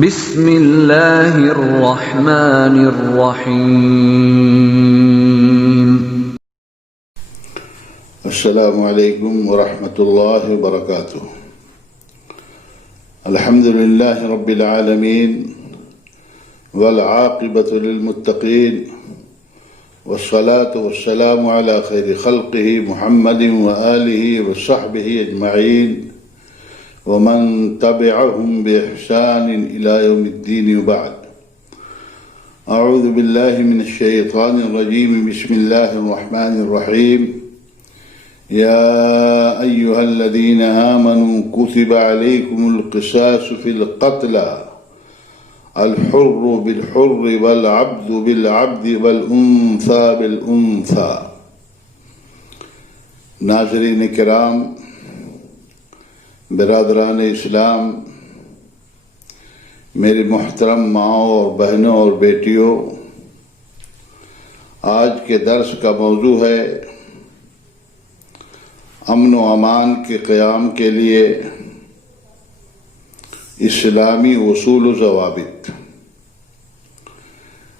بسم اللہ الرحمن الرحیم۔ السلام علیکم ورحمۃ اللہ وبرکاتہ۔ الحمد للہ رب العالمین والعاقبۃ للمتقین والصلاة والسلام علی خیر خلقہ محمد وآلہ وصحبہ اجمعین ومن تبعهم بإحسان إلى يوم الدين وبعد۔ أعوذ بالله من الشيطان الرجيم، بسم الله الرحمن الرحيم۔ يا أيها الذين آمنوا كتب عليكم القصاص في القتلى، الحر بالحر والعبد بالعبد والأنثى بالأنثى۔ ناظرین کرام، برادران اسلام، میری محترم ماؤں اور بہنوں اور بیٹیوں، آج کے درس کا موضوع ہے امن و امان کے قیام کے لیے اسلامی اصول و ضوابط۔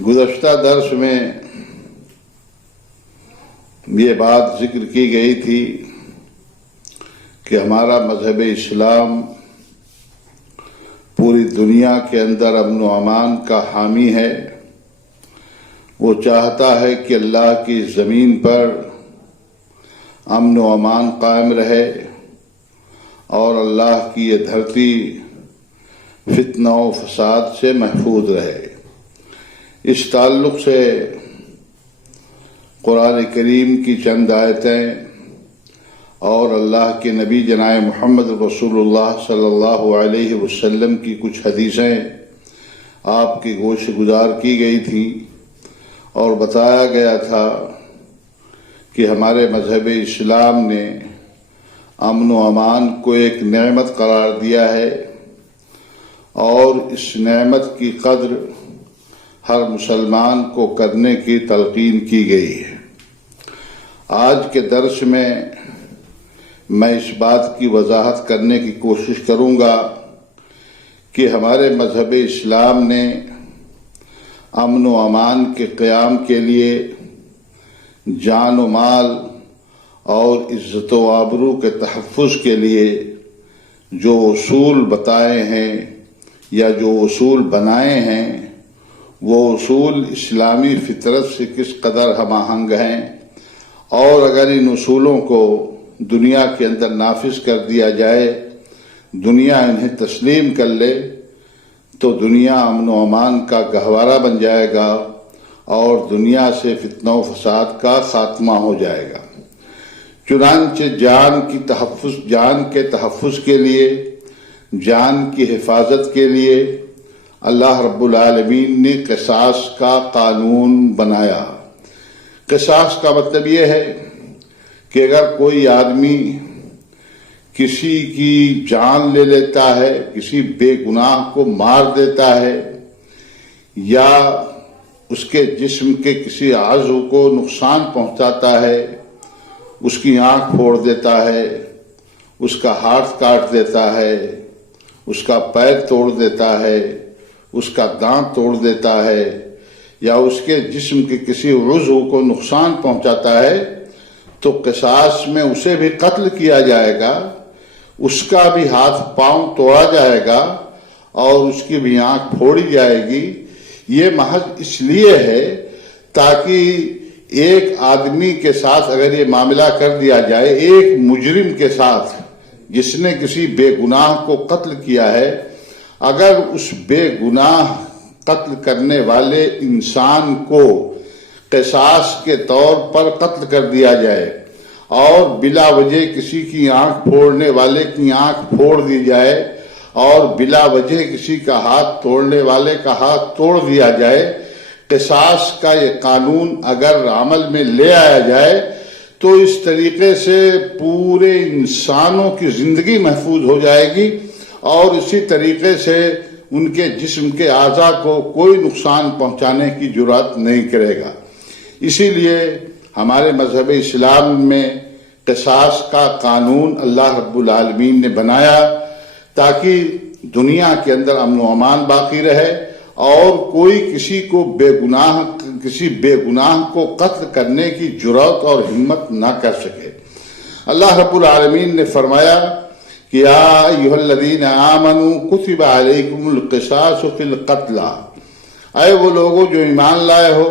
گزشتہ درس میں یہ بات ذکر کی گئی تھی کہ ہمارا مذہب اسلام پوری دنیا کے اندر امن و امان کا حامی ہے۔ وہ چاہتا ہے کہ اللہ کی زمین پر امن و امان قائم رہے اور اللہ کی یہ دھرتی فتنہ و فساد سے محفوظ رہے۔ اس تعلق سے قرآن کریم کی چند آیتیں اور اللہ کے نبی جناب محمد رسول اللہ صلی اللہ علیہ وسلم کی کچھ حدیثیں آپ کی گوش گزار کی گئی تھیں اور بتایا گیا تھا کہ ہمارے مذہب اسلام نے امن و امان کو ایک نعمت قرار دیا ہے اور اس نعمت کی قدر ہر مسلمان کو کرنے کی تلقین کی گئی ہے۔ آج کے درس میں میں اس بات کی وضاحت کرنے کی کوشش کروں گا کہ ہمارے مذہب اسلام نے امن و امان کے قیام کے لیے جان و مال اور عزت و آبرو کے تحفظ کے لیے جو اصول بتائے ہیں یا جو اصول بنائے ہیں، وہ اصول اسلامی فطرت سے کس قدر ہم آہنگ ہیں، اور اگر ان اصولوں کو دنیا کے اندر نافذ کر دیا جائے، دنیا انہیں تسلیم کر لے، تو دنیا امن و امان کا گہوارہ بن جائے گا اور دنیا سے فتنہ و فساد کا خاتمہ ہو جائے گا۔ چنانچہ جان کے تحفظ کے لیے، جان کی حفاظت کے لیے اللہ رب العالمین نے قصاص کا قانون بنایا۔ قصاص کا مطلب یہ ہے کہ اگر کوئی آدمی کسی کی جان لے لیتا ہے، کسی بے گناہ کو مار دیتا ہے، یا اس کے جسم کے کسی عضو کو نقصان پہنچاتا ہے، اس کی آنکھ پھوڑ دیتا ہے، اس کا ہاتھ کاٹ دیتا ہے، اس کا پیر توڑ دیتا ہے، اس کا دانت توڑ دیتا ہے، یا اس کے جسم کے کسی عضو کو نقصان پہنچاتا ہے، تو قصاص میں اسے بھی قتل کیا جائے گا، اس کا بھی ہاتھ پاؤں توڑا جائے گا اور اس کی بھی آنکھ پھوڑی جائے گی۔ یہ محض اس لیے ہے تاکہ ایک آدمی کے ساتھ اگر یہ معاملہ کر دیا جائے، ایک مجرم کے ساتھ جس نے کسی بے گناہ کو قتل کیا ہے، اگر اس بے گناہ قتل کرنے والے انسان کو قصاص کے طور پر قتل کر دیا جائے اور بلا وجہ کسی کی آنکھ پھوڑنے والے کی آنکھ پھوڑ دی جائے اور بلا وجہ کسی کا ہاتھ توڑنے والے کا ہاتھ توڑ دیا جائے، قصاص کا یہ قانون اگر عمل میں لے آیا جائے تو اس طریقے سے پورے انسانوں کی زندگی محفوظ ہو جائے گی اور اسی طریقے سے ان کے جسم کے اعضاء کو کوئی نقصان پہنچانے کی جرات نہیں کرے گا۔ اسی لیے ہمارے مذہب اسلام میں قصاص کا قانون اللہ رب العالمین نے بنایا تاکہ دنیا کے اندر امن و امان باقی رہے اور کوئی کسی بے گناہ کو قتل کرنے کی جرأت اور ہمت نہ کر سکے۔ اللہ رب العالمین نے فرمایا کہ یا ایھا الذین آمنوا کتب علیکم القصاص فی القتل، اے وہ لوگوں جو ایمان لائے ہو،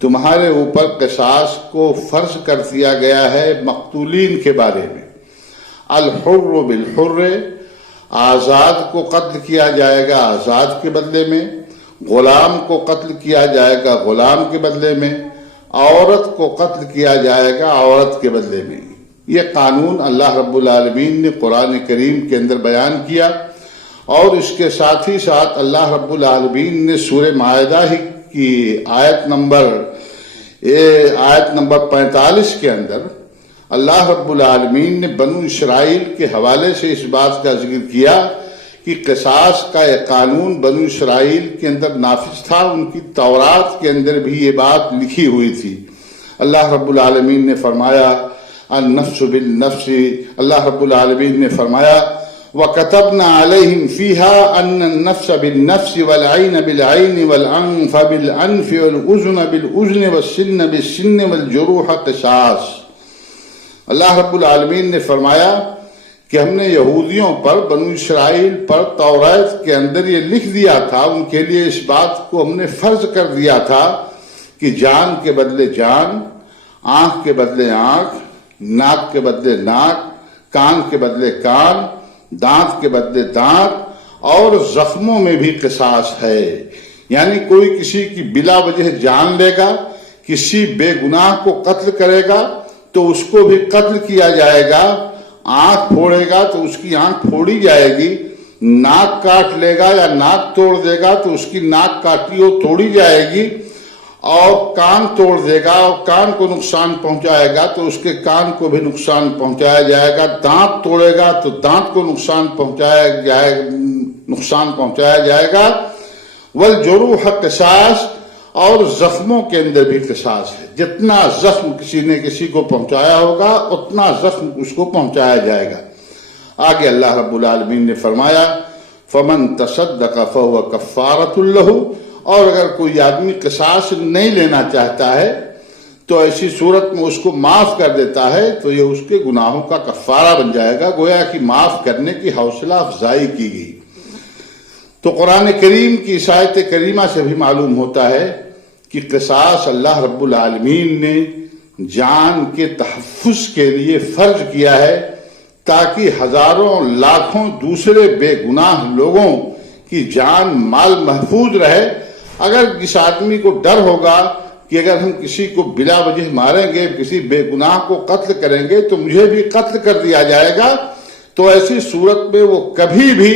تمہارے اوپر قصاص کو فرض کر دیا گیا ہے مقتولین کے بارے میں۔ الحر بالحر، آزاد کو قتل کیا جائے گا آزاد کے بدلے میں، غلام کو قتل کیا جائے گا غلام کے بدلے میں، عورت کو قتل کیا جائے گا عورت کے بدلے میں۔ یہ قانون اللہ رب العالمین نے قرآن کریم کے اندر بیان کیا، اور اس کے ساتھ ہی ساتھ اللہ رب العالمین نے سورہ مائدہ کی آیت نمبر 45 کے اندر اللہ رب العالمین نے بنو اسرائیل کے حوالے سے اس بات کا ذکر کیا کہ قصاص کا یہ قانون بنو اسرائیل کے اندر نافذ تھا، ان کی تورات کے اندر بھی یہ بات لکھی ہوئی تھی۔ اللہ رب العالمین نے فرمایا النفس بالنفس، اللہ رب العالمین نے فرمایا وَكَتَبْنَا عَلَيْهِمْ فِيهَا أَنَّ النَّفْسَ بِالنَّفْسِ وَالْعَيْنَ بِالْعَيْنِ وَالْأَنْفَ بِالْأَنْفِ وَالْأُذُنَ بِالْأُذُنِ وَالسِّنَّ بِالسِّنِّ وَالْجُرُوحَ قِصَاص۔ اللہ رب العالمین نے فرمایا کہ ہم نے یہودیوں پر، بنو اسرائیل پر تورات کے اندر یہ لکھ دیا تھا، ان کے لیے اس بات کو ہم نے فرض کر دیا تھا کہ جان کے بدلے جان، آنکھ کے بدلے آنکھ، ناک کے بدلے ناک، کان کے بدلے کان، دانت کے بدلے دانت، اور زخموں میں بھی قصاص ہے۔ یعنی کوئی کسی کی بلا وجہ جان لے گا، کسی بے گناہ کو قتل کرے گا تو اس کو بھی قتل کیا جائے گا، آنکھ پھوڑے گا تو اس کی آنکھ پھوڑی جائے گی، ناک کاٹ لے گا یا ناک توڑ دے گا تو اس کی ناک کاٹی اور توڑی جائے گی، اور کان توڑ دے گا اور کان کو نقصان پہنچائے گا تو اس کے کان کو بھی نقصان پہنچایا جائے گا، دانت توڑے گا تو دانت کو نقصان پہنچایا جائے گا۔ والجروح قصاص، اور زخموں کے اندر بھی قصاص ہے، جتنا زخم کسی نے کسی کو پہنچایا ہوگا اتنا زخم اس کو پہنچایا جائے گا۔ آگے اللہ رب العالمین نے فرمایا فمن تصدق فهو کفارۃ لہ، اور اگر کوئی آدمی قصاص نہیں لینا چاہتا ہے تو ایسی صورت میں اس کو معاف کر دیتا ہے تو یہ اس کے گناہوں کا کفارہ بن جائے گا، گویا کہ معاف کرنے کی حوصلہ افزائی کی گئی۔ تو قرآن کریم کی اس آیت کریمہ سے بھی معلوم ہوتا ہے کہ قصاص اللہ رب العالمین نے جان کے تحفظ کے لیے فرض کیا ہے، تاکہ ہزاروں لاکھوں دوسرے بے گناہ لوگوں کی جان مال محفوظ رہے۔ اگر جس آدمی کو ڈر ہوگا کہ اگر ہم کسی کو بلا وجہ ماریں گے، کسی بے گناہ کو قتل کریں گے تو مجھے بھی قتل کر دیا جائے گا، تو ایسی صورت میں وہ کبھی بھی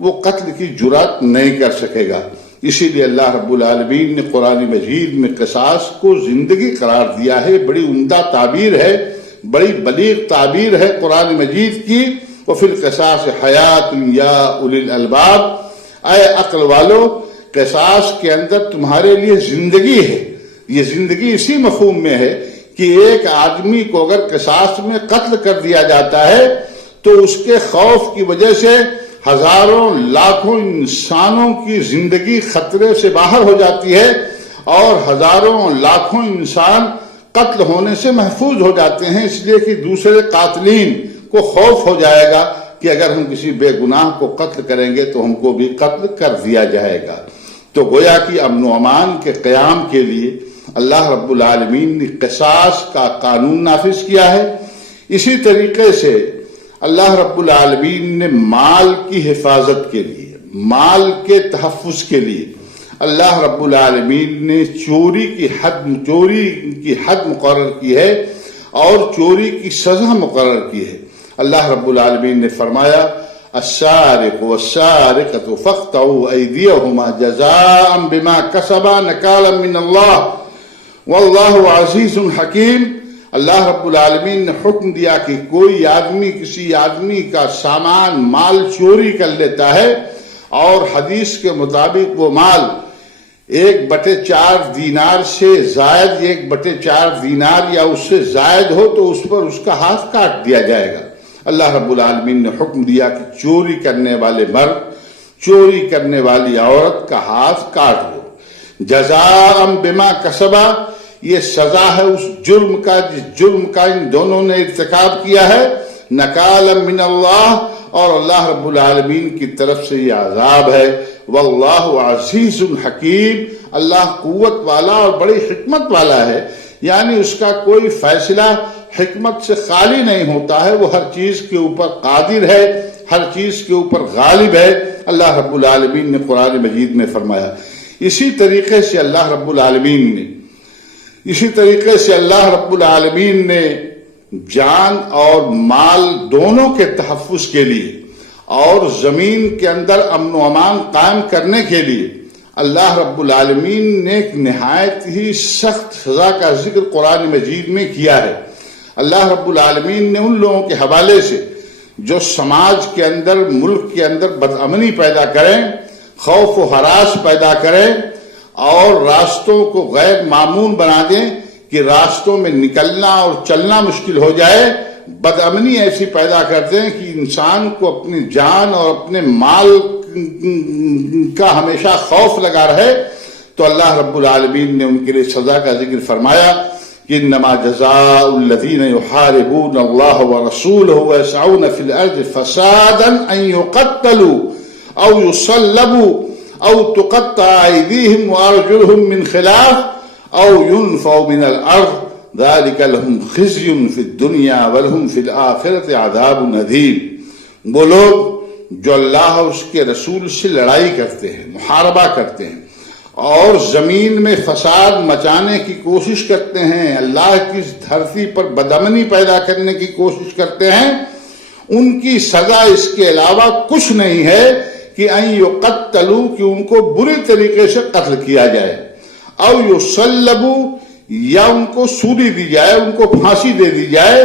وہ قتل کی جرأت نہیں کر سکے گا۔ اسی لیے اللہ رب العالمین نے قرآن مجید میں قصاص کو زندگی قرار دیا ہے۔ بڑی عمدہ تعبیر ہے، بڑی بلیغ تعبیر ہے قرآن مجید کی۔ وفی القصاص حیات یا اولی الالباب، اے عقل والو، قصاص کے اندر تمہارے لیے زندگی ہے۔ یہ زندگی اسی مفہوم میں ہے کہ ایک آدمی کو اگر قصاص میں قتل کر دیا جاتا ہے تو اس کے خوف کی وجہ سے ہزاروں لاکھوں انسانوں کی زندگی خطرے سے باہر ہو جاتی ہے، اور ہزاروں لاکھوں انسان قتل ہونے سے محفوظ ہو جاتے ہیں، اس لیے کہ دوسرے قاتلین کو خوف ہو جائے گا کہ اگر ہم کسی بے گناہ کو قتل کریں گے تو ہم کو بھی قتل کر دیا جائے گا۔ تو گویا کہ امن و امان کے قیام کے لیے اللہ رب العالمین نے قصاص کا قانون نافذ کیا ہے۔ اسی طریقے سے اللہ رب العالمین نے مال کی حفاظت کے لیے، مال کے تحفظ کے لیے اللہ رب العالمین نے چوری کی حد مقرر کی ہے اور چوری کی سزا مقرر کی ہے۔ اللہ رب العالمین نے فرمایا السارق والسارقۃ فاقطعوا ایدیہما جزاء بما کسبا نکالا من اللہ واللہ عزیز حکیم۔ اللہ رب العالمین نے حکم دیا کہ کوئی آدمی کسی آدمی کا سامان مال چوری کر لیتا ہے اور حدیث کے مطابق وہ مال 1/4 دینار سے زائد 1/4 دینار یا اس سے زائد ہو تو اس پر اس کا ہاتھ کاٹ دیا جائے گا۔ اللہ رب العالمین نے حکم دیا کہ چوری کرنے والے مرد چوری کرنے والی عورت کا ہاتھ کاٹ دو. جزاء بما کسبا، یہ سزا ہے اس جرم کا جس جرم کا ان دونوں نے ارتکاب کیا ہے. نکالا من اللہ، اور اللہ رب العالمین کی طرف سے یہ عذاب ہے. واللہ عزیز حکیم، اللہ قوت والا اور بڑی حکمت والا ہے. یعنی اس کا کوئی فیصلہ حکمت سے خالی نہیں ہوتا ہے، وہ ہر چیز کے اوپر قادر ہے، ہر چیز کے اوپر غالب ہے. اللہ رب العالمین نے قرآن مجید میں فرمایا. اسی طریقے سے اللہ رب العالمین نے جان اور مال دونوں کے تحفظ کے لیے اور زمین کے اندر امن و امان قائم کرنے کے لیے اللہ رب العالمین نے ایک نہایت ہی سخت سزا کا ذکر قرآن مجید میں کیا ہے. اللہ رب العالمین نے ان لوگوں کے حوالے سے جو سماج کے اندر، ملک کے اندر بدامنی پیدا کریں، خوف و ہراس پیدا کریں اور راستوں کو غیر معمول بنا دیں کہ راستوں میں نکلنا اور چلنا مشکل ہو جائے، بدامنی ایسی پیدا کرتے ہیں کہ انسان کو اپنی جان اور اپنے مال کا ہمیشہ خوف لگا رہے، تو اللہ رب العالمین نے ان کے لیے سزا کا ذکر فرمایا کہ انما جزاء الذین یحاربون اللہ ورسولہ ویسعون فی الارض فسادا ان یقتلوا او یصلبوا او تقطع ایدیہم وارجلہم من خلاف او ينفوا من الارض ذلك لهم خزي في الدنيا ولهم في الآخرة عذاب عظيم. وہ لوگ جو اللہ اور اس کے رسول سے لڑائی کرتے ہیں، محاربہ کرتے ہیں اور زمین میں فساد مچانے کی کوشش کرتے ہیں، اللہ کی دھرتی پر بدامنی پیدا کرنے کی کوشش کرتے ہیں، ان کی سزا اس کے علاوہ کچھ نہیں ہے کہ ان یقتلوا، کہ ان کو بری طریقے سے قتل کیا جائے، او یصلبوا، یا ان کو سولی دی جائے، ان کو پھانسی دے دی جائے،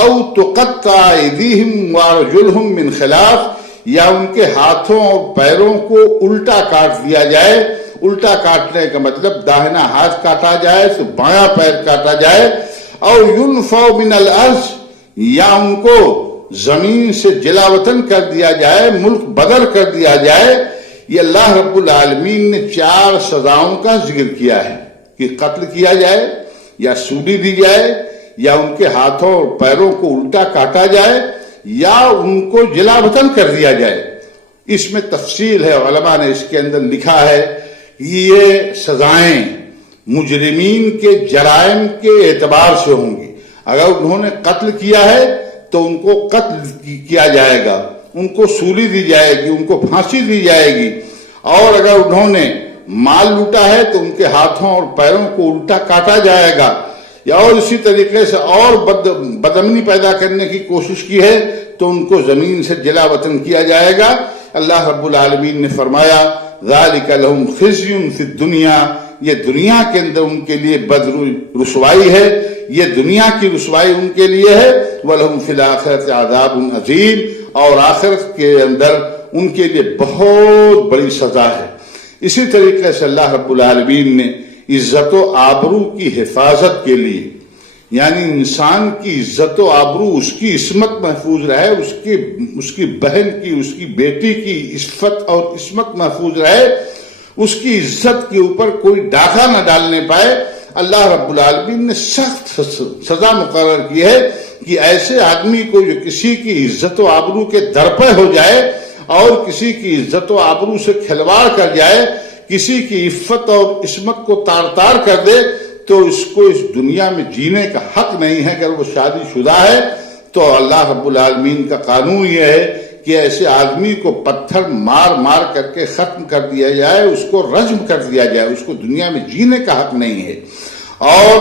او تقطع ایدیہم وارجلہم من خلاف، یا ان کے ہاتھوں اور پیروں کو الٹا کاٹ دیا جائے. الٹا کاٹنے کا مطلب داہنا ہاتھ کاٹا جائے تو بایاں پیر کاٹا جائے. او ينفوا من الارض، یا ان کو زمین سے جلا وطن کر دیا جائے، ملک بدر کر دیا جائے. یہ اللہ رب العالمین نے 4 سزاؤں کا ذکر کیا ہے کہ قتل کیا جائے، یا سولی دی جائے، یا ان کے ہاتھوں اور پیروں کو الٹا کاٹا جائے، یا ان کو جلا وطن کر دیا جائے. اس میں تفصیل ہے، علماء نے اس کے اندر لکھا ہے یہ سزائیں مجرمین کے جرائم کے اعتبار سے ہوں گی. اگر انہوں نے قتل کیا ہے تو ان کو قتل کیا جائے گا، ان کو سولی دی جائے گی، ان کو پھانسی دی جائے گی. اور اگر انہوں نے مال لوٹا ہے تو ان کے ہاتھوں اور پیروں کو الٹا کاٹا جائے گا. یا اور اسی طریقے سے اور بدامنی پیدا کرنے کی کوشش کی ہے تو ان کو زمین سے جلا وطن کیا جائے گا. اللہ رب العالمین نے فرمایا ذالک لہم خزی فی الدنیا، یہ دنیا کے اندر ان کے لیے رسوائی ہے، یہ دنیا کی رسوائی ان کے لیے ہے. ولہم فی الآخرۃ عذاب عظیم، اور آخرت کے اندر ان کے لیے بہت بڑی سزا ہے. اسی طریقے سے اللہ رب العالمین نے عزت و آبرو کی حفاظت کے لیے، یعنی انسان کی عزت و آبرو، اس کی عصمت محفوظ رہے، اس کی بہن کی، اس کی بیٹی کی عفت اور عصمت محفوظ رہے، اس کی عزت کے اوپر کوئی ڈاکہ نہ ڈالنے پائے، اللہ رب العالمین نے سخت سزا مقرر کی ہے کہ ایسے آدمی کو جو کسی کی عزت و آبرو کے درپے ہو جائے اور کسی کی عزت و آبرو سے کھلواڑ کر جائے، کسی کی عفت اور عصمت کو تار تار کر دے، تو اس کو اس دنیا میں جینے کا حق نہیں ہے. اگر وہ شادی شدہ ہے تو اللہ رب العالمین کا قانون یہ ہے کہ ایسے آدمی کو پتھر مار مار کر کے ختم کر دیا جائے، اس کو رجم کر دیا جائے، اس کو دنیا میں جینے کا حق نہیں ہے. اور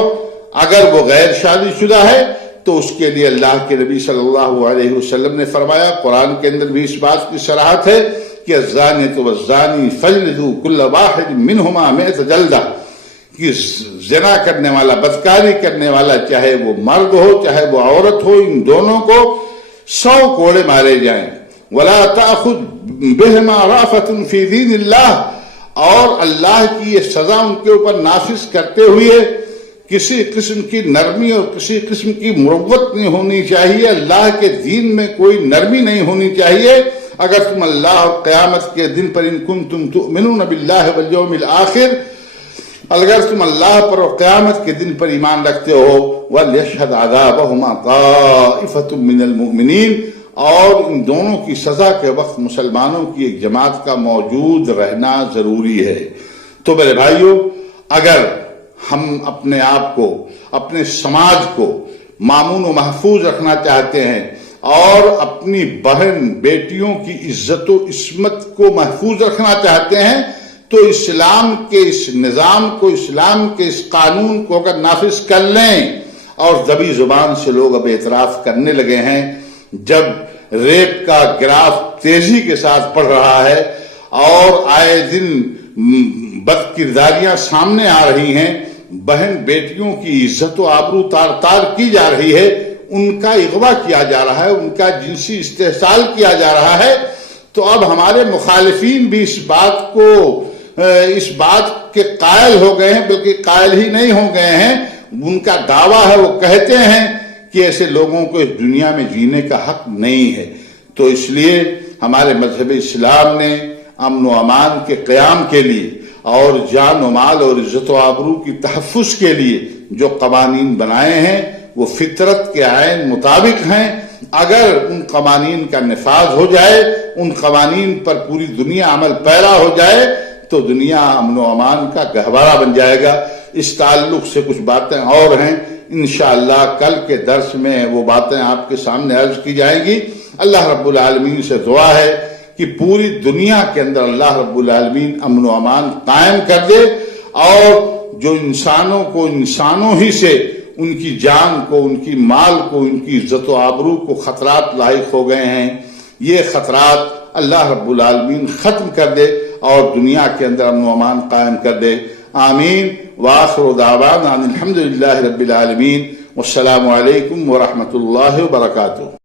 اگر وہ غیر شادی شدہ ہے تو اس کے لیے اللہ کے نبی صلی اللہ علیہ وسلم نے فرمایا، قرآن کے اندر بھی اس بات کی صراحت ہے کہ الزانیۃ والزانی فاجلدوا کل واحد منہما 100 جلدہ، کہ زنا کرنے والا، بدکاری کرنے والا، چاہے وہ مرد ہو چاہے وہ عورت ہو، ان دونوں کو 100 کوڑے مارے جائیں. ولا تأخذ بہما رأفۃ فی دین اللہ، اور اللہ کی یہ سزا ان کے اوپر نافذ کرتے ہوئے کسی قسم کی نرمی اور کسی قسم کی مروت نہیں ہونی چاہیے. اللہ کے دین میں کوئی نرمی نہیں ہونی چاہیے. اگر تم اللہ اور قیامت کے دن پر ان کنتم تؤمنون باللہ والیوم الآخر، اگر تم اللہ پر اور قیامت کے دن پر ایمان رکھتے ہو، وَلْيَشْهَدْ عَذَابَهُمَا طَائِفَةٌ مِّنَ الْمُؤْمِنِينَ، اور ان دونوں کی سزا کے وقت مسلمانوں کی ایک جماعت کا موجود رہنا ضروری ہے۔ تو میرے بھائیوں، اگر ہم اپنے آپ کو، اپنے سماج کو مامون و محفوظ رکھنا چاہتے ہیں اور اپنی بہن بیٹیوں کی عزت و عصمت کو محفوظ رکھنا چاہتے ہیں، تو اسلام کے اس نظام کو، اسلام کے اس قانون کو اگر نافذ کر لیں، اور دبی زبان سے لوگ اب اعتراف کرنے لگے ہیں، جب ریپ کا گراف تیزی کے ساتھ بڑھ رہا ہے اور آئے دن بد کرداریاں سامنے آ رہی ہیں، بہن بیٹیوں کی عزت و آبرو تار تار کی جا رہی ہے، ان کا اغوا کیا جا رہا ہے، ان کا جنسی استحصال کیا جا رہا ہے، تو اب ہمارے مخالفین بھی اس بات کے قائل ہو گئے ہیں، بلکہ قائل ہی نہیں ہو گئے ہیں، ان کا دعویٰ ہے، وہ کہتے ہیں کہ ایسے لوگوں کو اس دنیا میں جینے کا حق نہیں ہے۔ تو اس لیے ہمارے مذہب اسلام نے امن و امان کے قیام کے لیے اور جان و مال اور عزت و آبرو کی تحفظ کے لیے جو قوانین بنائے ہیں وہ فطرت کے عین مطابق ہیں۔ اگر ان قوانین کا نفاذ ہو جائے، ان قوانین پر پوری دنیا عمل پیرا ہو جائے، تو دنیا امن و امان کا گہوارہ بن جائے گا۔ اس تعلق سے کچھ باتیں اور ہیں، انشاءاللہ کل کے درس میں وہ باتیں آپ کے سامنے عرض کی جائیں گی۔ اللہ رب العالمین سے دعا ہے کہ پوری دنیا کے اندر اللہ رب العالمین امن و امان قائم کر دے، اور جو انسانوں کو انسانوں ہی سے ان کی جان کو، ان کی مال کو، ان کی عزت و آبرو کو خطرات لاحق ہو گئے ہیں، یہ خطرات اللہ رب العالمین ختم کر دے اور دنیا کے اندر امن و امان قائم کر دے۔ آمین۔ وآخر دعوانا الحمدللہ رب العالمین، والسلام علیکم ورحمۃ اللہ وبرکاتہ۔